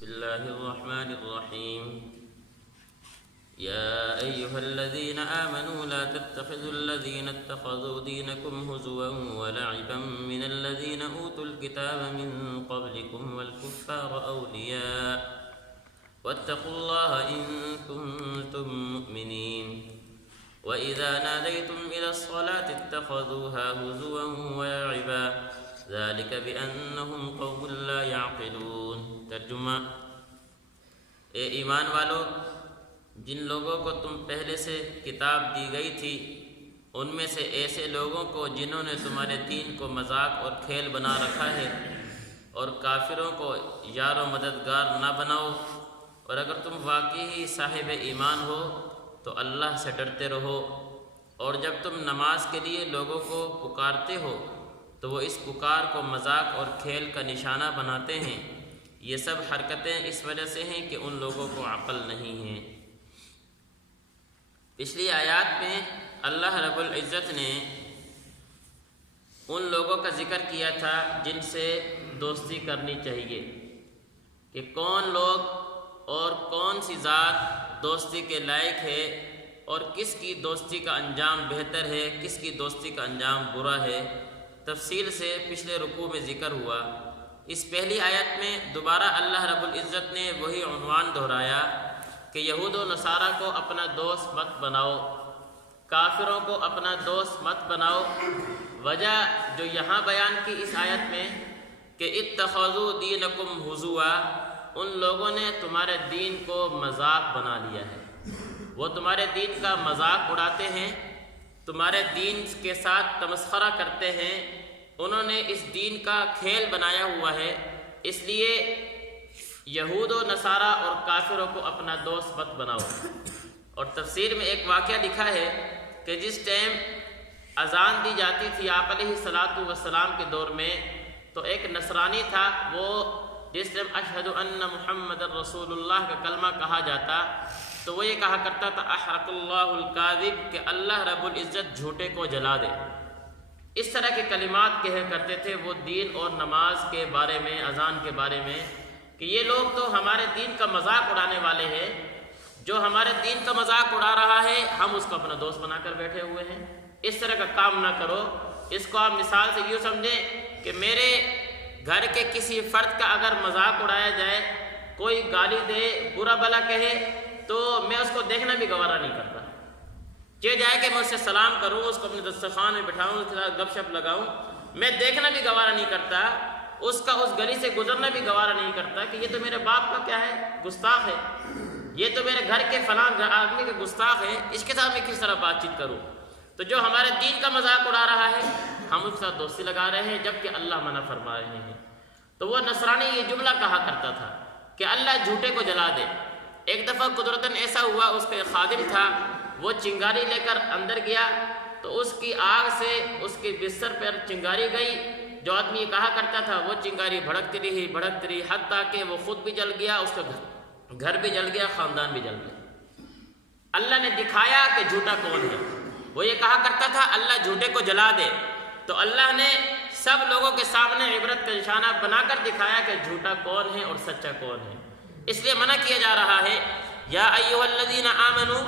بسم الله الرحمن الرحيم يا أيها الذين آمنوا لا تتخذوا الذين اتخذوا دينكم هزوا ولعبا من الذين أوتوا الكتاب من قبلكم والكفار أولياء واتقوا الله إن كنتم مؤمنين وإذا ناديتم إلى الصلاة اتخذوها هزوا ولعبا ذلك بأنهم قوم لا يعقلون۔ ترجمہ: اے ایمان والو، جن لوگوں کو تم پہلے سے کتاب دی گئی تھی ان میں سے ایسے لوگوں کو جنہوں نے تمہارے دین کو مذاق اور کھیل بنا رکھا ہے، اور کافروں کو یار و مددگار نہ بناؤ، اور اگر تم واقعی صاحب ایمان ہو تو اللہ سے ڈرتے رہو، اور جب تم نماز کے لیے لوگوں کو پکارتے ہو تو وہ اس پکار کو مذاق اور کھیل کا نشانہ بناتے ہیں۔ یہ سب حرکتیں اس وجہ سے ہیں کہ ان لوگوں کو عقل نہیں ہے۔ پچھلی آیات میں اللہ رب العزت نے ان لوگوں کا ذکر کیا تھا جن سے دوستی کرنی چاہیے، کہ کون لوگ اور کون سی ذات دوستی کے لائق ہے، اور کس کی دوستی کا انجام بہتر ہے، کس کی دوستی کا انجام برا ہے۔ تفصیل سے پچھلے رکوع میں ذکر ہوا۔ اس پہلی آیت میں دوبارہ اللہ رب العزت نے وہی عنوان دہرایا کہ یہود و نصارہ کو اپنا دوست مت بناؤ، کافروں کو اپنا دوست مت بناؤ۔ وجہ جو یہاں بیان کی اس آیت میں کہ اتخذوا دینکم ہزوا، ان لوگوں نے تمہارے دین کو مذاق بنا لیا ہے، وہ تمہارے دین کا مذاق اڑاتے ہیں، تمہارے دین کے ساتھ تمسخرہ کرتے ہیں، انہوں نے اس دین کا کھیل بنایا ہوا ہے۔ اس لیے یہود و نصارہ اور کافروں کو اپنا دوست مت بناؤ۔ اور تفسیر میں ایک واقعہ لکھا ہے کہ جس ٹائم اذان دی جاتی تھی آپ علیہ الصلاۃ والسلام کے دور میں، تو ایک نصرانی تھا، وہ جس ٹائم اشہد ان محمد رسول اللہ کا کلمہ کہا جاتا تو وہ یہ کہا کرتا تھا احرق اللہ الکاذب، کہ اللہ رب العزت جھوٹے کو جلا دے۔ اس طرح کے کلمات کہا کرتے تھے وہ دین اور نماز کے بارے میں، اذان کے بارے میں، کہ یہ لوگ تو ہمارے دین کا مذاق اڑانے والے ہیں، جو ہمارے دین کا مذاق اڑا رہا ہے ہم اس کو اپنا دوست بنا کر بیٹھے ہوئے ہیں۔ اس طرح کا کام نہ کرو۔ اس کو آپ مثال سے یوں سمجھیں کہ میرے گھر کے کسی فرد کا اگر مذاق اڑایا جائے، کوئی گالی دے، برا بھلا کہے، تو میں اس کو دیکھنا بھی گوارا نہیں کرتا۔ یہ جائے کہ میں اس سے سلام کروں، اس کو اپنے دسترخوان میں بٹھاؤں، اس کے ساتھ گپ شپ لگاؤں، میں دیکھنا بھی گوارا نہیں کرتا، اس کا اس گلی سے گزرنا بھی گوارا نہیں کرتا کہ یہ تو میرے باپ کا کیا ہے، گستاخ ہے، یہ تو میرے گھر کے فلاں آدمی کے گستاخ ہے، اس کے ساتھ میں کس طرح بات چیت کروں۔ تو جو ہمارے دین کا مذاق اڑا رہا ہے ہم اس کے ساتھ دوستی لگا رہے ہیں، جبکہ اللہ منع فرما رہے ہیں۔ تو وہ نصرانی یہ جملہ کہا کرتا تھا کہ اللہ جھوٹے کو جلا دے۔ ایک دفعہ قدرتاً ایسا ہوا، اس کا ایک خادم تھا، وہ چنگاری لے کر اندر گیا تو اس کی آگ سے اس کے بستر پر چنگاری گئی۔ جو آدمی یہ کہا کرتا تھا وہ چنگاری بھڑکتی رہی حتیٰ کہ وہ خود بھی جل گیا، اس کا گھر بھی جل گیا، خاندان بھی جل گیا۔ اللہ نے دکھایا کہ جھوٹا کون ہے۔ وہ یہ کہا کرتا تھا اللہ جھوٹے کو جلا دے، تو اللہ نے سب لوگوں کے سامنے عبرت کا نشانہ بنا کر دکھایا کہ جھوٹا کون ہے اور سچا کون ہے۔ اس لیے منع کیا جا رہا ہے، یا ایھا الذین آمنوا،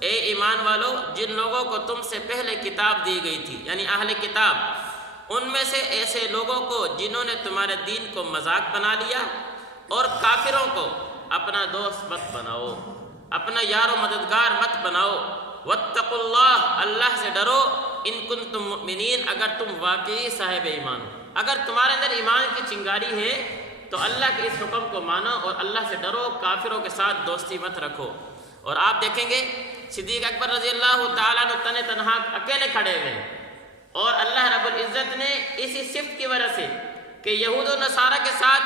اے ایمان والو، جن لوگوں کو تم سے پہلے کتاب دی گئی تھی، یعنی اہل کتاب، ان میں سے ایسے لوگوں کو جنہوں نے تمہارے دین کو مذاق بنا لیا، اور کافروں کو اپنا دوست مت بناؤ، اپنا یار و مددگار مت بناؤ۔ واتقوا اللہ، اللہ سے ڈرو، ان کنتم مؤمنین، اگر تم واقعی صاحب ایمان ہو، اگر تمہارے اندر ایمان کی چنگاری ہے تو اللہ کے اس حکم کو مانو اور اللہ سے ڈرو، کافروں کے ساتھ دوستی مت رکھو۔ اور آپ دیکھیں گے صدیق اکبر رضی اللہ تعالیٰ عنہ تن تنہا اکیلے کھڑے ہوئے ہیں، اور اللہ رب العزت نے اسی صفت کی وجہ سے کہ یہود و نصارہ کے ساتھ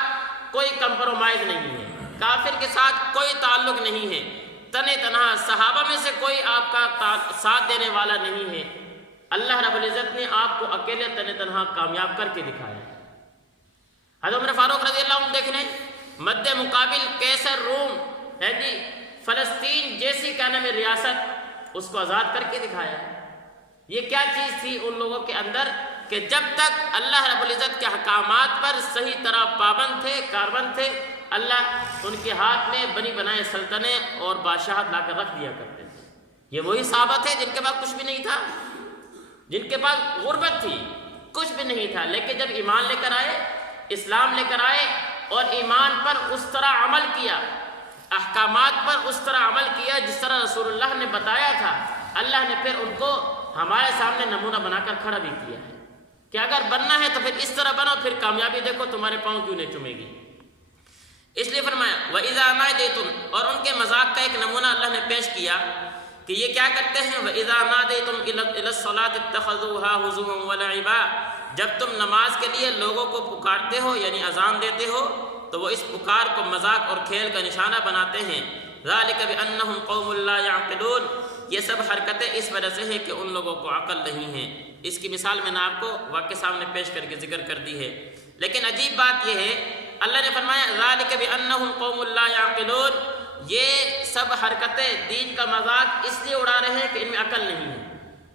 کوئی کمپرومائز نہیں ہے، کافر کے ساتھ کوئی تعلق نہیں ہے، تن تنہا صحابہ میں سے کوئی آپ کا ساتھ دینے والا نہیں ہے، اللہ رب العزت نے آپ کو اکیلے تن تنہا کامیاب کر کے دکھایا۔ حضرت عمر فاروق رضی اللہ عنہ دیکھ لیں، مد مقابل قیصر روم ہے جی، فلسطین جیسی کیا نام ہے ریاست، اس کو آزاد کر کے دکھایا۔ یہ کیا چیز تھی ان لوگوں کے اندر کہ جب تک اللہ رب العزت کے احکامات پر صحیح طرح پابند تھے، کاربند تھے، اللہ ان کے ہاتھ میں بنی بنائے سلطنتیں اور بادشاہت لا کر رکھ دیا کرتے تھے۔ یہ وہی صحابہ تھے جن کے پاس کچھ بھی نہیں تھا، جن کے پاس غربت تھی، کچھ بھی نہیں تھا، لیکن جب ایمان لے کر آئے، اسلام لے کر آئے اور ایمان پر اس طرح عمل کیا، احکامات پر اس طرح عمل کیا جس طرح رسول اللہ نے بتایا تھا، اللہ نے پھر ان کو ہمارے سامنے نمونہ بنا کر کھڑا بھی کیا ہے کہ اگر بننا ہے تو پھر اس طرح بنو، پھر کامیابی دیکھو تمہارے پاؤں کیوں نہیں چومے گی۔ اس لیے فرمایا وَإِذَا نَادَيْتُمْ، اور ان کے مذاق کا ایک نمونہ اللہ نے پیش کیا کہ یہ کیا کرتے ہیں، وَإِذَا نَادَيْتُمْ إِلَى الصَّلَاةِ اتَّخَذُوهَا هُزُوًا وَلَعِبًا، جب تم نماز کے لیے لوگوں کو پکارتے ہو یعنی اذان دیتے ہو تو وہ اس پکار کو مذاق اور کھیل کا نشانہ بناتے ہیں۔ ذَلِكَ بِأَنَّهُمْ قَوْمٌ لَا يَعْقِلُونَ، یہ سب حرکتیں اس وجہ سے ہیں کہ ان لوگوں کو عقل نہیں ہے۔ اس کی مثال میں نے آپ کو واقع سامنے پیش کر کے ذکر کر دی ہے، لیکن عجیب بات یہ ہے اللہ نے فرمایا ذَلِكَ بِأَنَّهُمْ قَوْمٌ لَا يَعْقِلُونَ، یہ سب حرکتیں دین کا مذاق اس لیے اڑا رہے ہیں کہ ان میں عقل نہیں ہے۔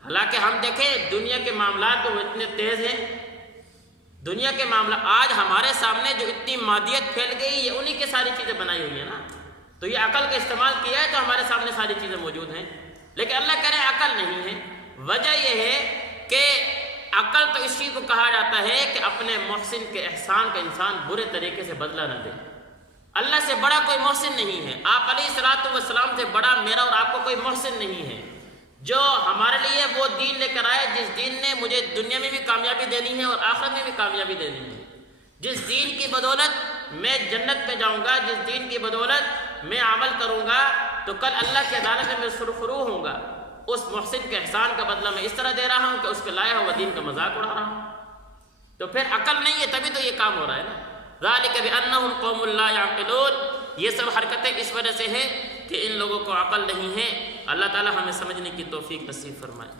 حالانکہ ہم دیکھیں دنیا کے معاملات تو اتنے تیز ہیں، دنیا کے معاملات آج ہمارے سامنے جو اتنی مادیت پھیل گئی یہ انہی کی ساری چیزیں بنائی ہوئی ہیں نا، تو یہ عقل کا استعمال کیا ہے تو ہمارے سامنے ساری چیزیں موجود ہیں، لیکن اللہ کہہ رہے ہیں عقل نہیں ہے۔ وجہ یہ ہے کہ عقل تو اس چیز کو کہا جاتا ہے کہ اپنے محسن کے احسان کا انسان برے طریقے سے بدلہ نہ دے۔ اللہ سے بڑا کوئی محسن نہیں ہے، آپ علیہ الصلوۃ والسلام سے بڑا میرا اور آپ کو کوئی محسن نہیں ہے، جو ہمارے لیے وہ دین لے کر آئے جس دین نے مجھے دنیا میں بھی کامیابی دینی ہے اور آخرت میں بھی کامیابی دینی ہے، جس دین کی بدولت میں جنت میں جاؤں گا، جس دین کی بدولت میں عمل کروں گا تو کل اللہ کی عدالت میں سرخرو ہوں گا، اس محسن کے احسان کا بدلہ میں اس طرح دے رہا ہوں کہ اس کے لایا ہوا دین کا مذاق اڑا رہا ہوں، تو پھر عقل نہیں ہے تبھی تو یہ کام ہو رہا ہے نا۔ ذَلِكَ بِأَنَّهُمْ قَوْمٌ لَا يَعْقِلُونَ، یہ سب حرکتیں اس وجہ سے ہیں کہ ان لوگوں کو عقل نہیں ہے۔ اللہ تعالی ہمیں سمجھنے کی توفیق نصیب فرمائے۔